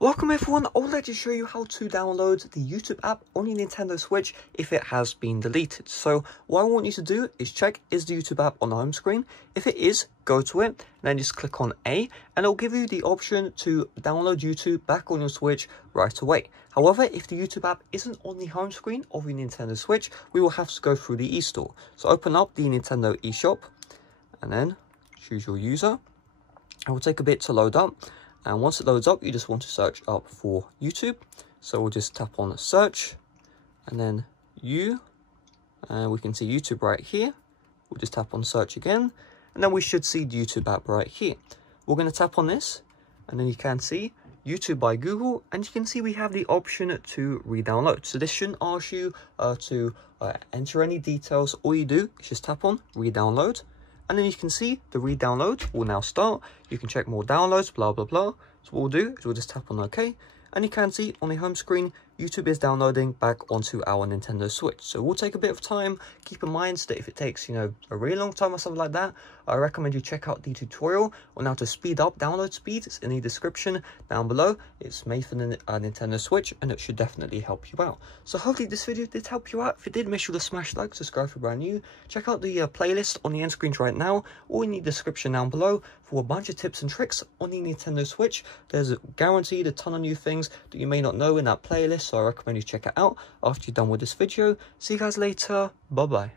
Welcome everyone, I would like to show you how to download the YouTube app on your Nintendo Switch if it has been deleted. So what I want you to do is check, is the YouTube app on the home screen? If it is, go to it, and then just click on A, and it'll give you the option to download YouTube back on your Switch right away. However, if the YouTube app isn't on the home screen of your Nintendo Switch, we will have to go through the eStore. So open up the Nintendo eShop, and then choose your user. It will take a bit to load up. And once it loads up, you just want to search up for YouTube. So we'll just tap on search and then and we can see YouTube right here. We'll just tap on search again, and then we should see the YouTube app right here. We're going to tap on this, and then you can see YouTube by Google, and you can see we have the option to re-download. So this shouldn't ask you to enter any details. All you do is just tap on re-download. And then you can see the re-download will now start. You can check more downloads, blah, blah, blah. So what we'll do is we'll just tap on OK. And you can see on the home screen, YouTube is downloading back onto our Nintendo Switch. So it will take a bit of time. Keep in mind that if it takes, a really long time or something like that, I recommend you check out the tutorial on how to speed up download speed. It's in the description down below. It's made for the Nintendo Switch, and it should definitely help you out. So hopefully this video did help you out. If it did, make sure to smash like, subscribe if you're brand new. Check out the playlist on the end screens right now, or in the description down below for a bunch of tips and tricks on the Nintendo Switch. There's guaranteed a ton of new things that you may not know in that playlist, so I recommend you check it out after you're done with this video. See you guys later. Bye bye.